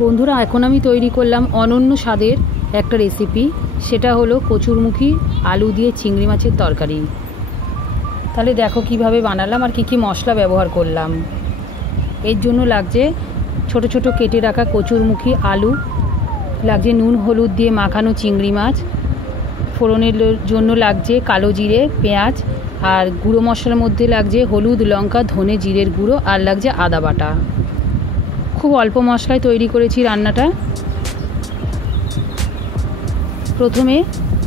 বন্ধুরা, এখন আমি তৈরি করলাম অনন্য স্বাদের একটা রেসিপি। সেটা হলো কচুরমুখী আলু দিয়ে চিংড়ি মাছের তরকারি। তাহলে দেখো কিভাবে বানালাম আর কি কি মশলা ব্যবহার করলাম। এর জন্য লাগছে ছোট ছোট কেটে রাখা কচুরমুখী আলু, লাগছে নুন হলুদ দিয়ে মাখানো চিংড়ি মাছ, ফোড়নের জন্য লাগছে কালো জিরে পেঁয়াজ, আর গুঁড়ো মশলার মধ্যে লাগছে হলুদ লঙ্কা ধনে জিরের গুঁড়ো, আর লাগছে আদা বাটা। খুব অল্প মশলায় তৈরি করেছি রান্নাটা। প্রথমে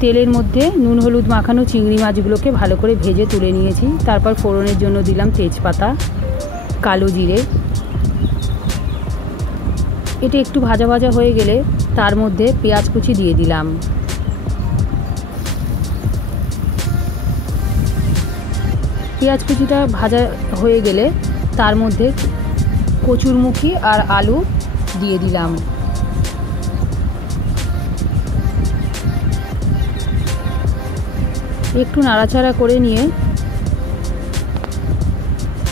তেলের মধ্যে নুন হলুদ মাখানো চিংড়ি মাছগুলোকে ভালো করে ভেজে তুলে নিয়েছি। তারপর ফোড়নের জন্য দিলাম তেজপাতা, কালো জিরে। এটা একটু ভাজা ভাজা হয়ে গেলে তার মধ্যে পেঁয়াজ কুচি দিয়ে দিলাম। পেঁয়াজ কুচিটা ভাজা হয়ে গেলে তার মধ্যে কচুরমুখী আর আলু দিয়ে দিলাম। একটু নাড়াচাড়া করে নিয়ে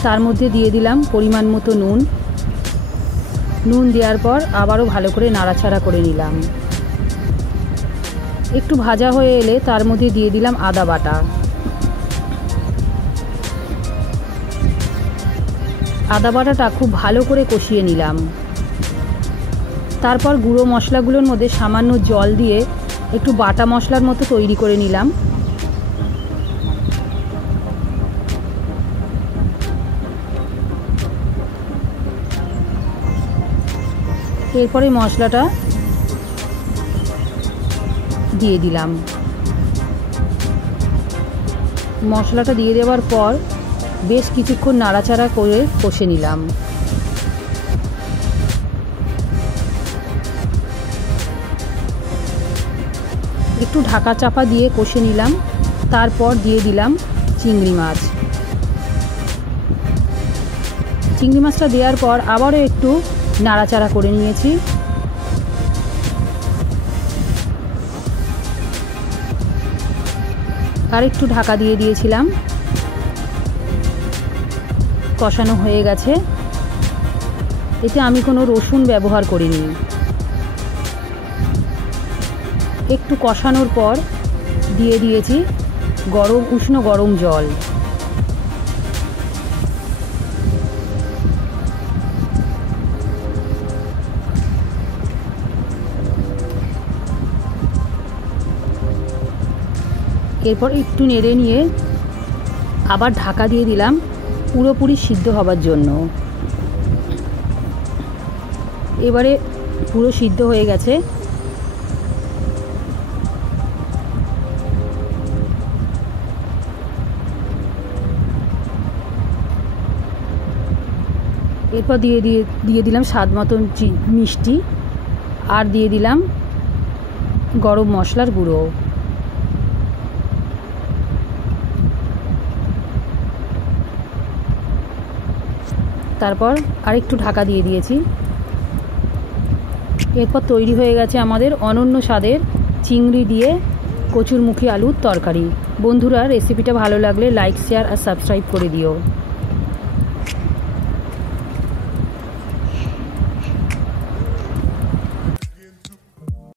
তার মধ্যে দিয়ে দিলাম পরিমাণ মতো নুন। নুন দেওয়ার পর আবারও ভালো করে নাড়াচাড়া করে নিলাম। একটু ভাজা হয়ে এলে তার মধ্যে দিয়ে দিলাম আদা বাটা। আদা বাটাটা খুব ভালো করে কষিয়ে নিলাম। তারপর গুঁড়ো মশলাগুলোর মধ্যে সামান্য জল দিয়ে একটু বাটা মশলার মতো তৈরি করে নিলাম। এরপরে মশলাটা দিয়ে দিলাম। মশলাটা দিয়ে দেওয়ার পর বেশ কিছুক্ষণ নাড়াচাড়া করে কষে নিলাম। একটু ঢাকা চাপা দিয়ে কষে নিলাম। তারপর দিয়ে দিলাম চিংড়ি মাছ। চিংড়ি মাছটা দেওয়ার পর আবারও একটু নাড়াচাড়া করে নিয়েছি। আর একটু ঢাকা দিয়ে দিয়েছিলাম। কষানো হয়ে গেছে। এতে আমি কোনো রসুন ব্যবহার করিনি। একটু কষানোর পর দিয়ে দিয়েছি উষ্ণ গরম জল। এরপর একটু নেড়ে নিয়ে আবার ঢাকা দিয়ে দিলাম পুরোপুরি সিদ্ধ হবার জন্য। এবারে পুরো সিদ্ধ হয়ে গেছে। এরপর দিয়ে দিলাম স্বাদ মতন মিষ্টি, আর দিয়ে দিলাম গরম মশলার গুঁড়ো। তারপর আরেকটু ঢাকা দিয়ে দিয়েছি। এরপর তৈরি হয়ে গেছে আমাদের অনন্য স্বাদের চিংড়ি দিয়ে কচুরমুখী আলুর তরকারি। বন্ধুরা, রেসিপিটা ভালো লাগলে লাইক শেয়ার আর সাবস্ক্রাইব করে দিও।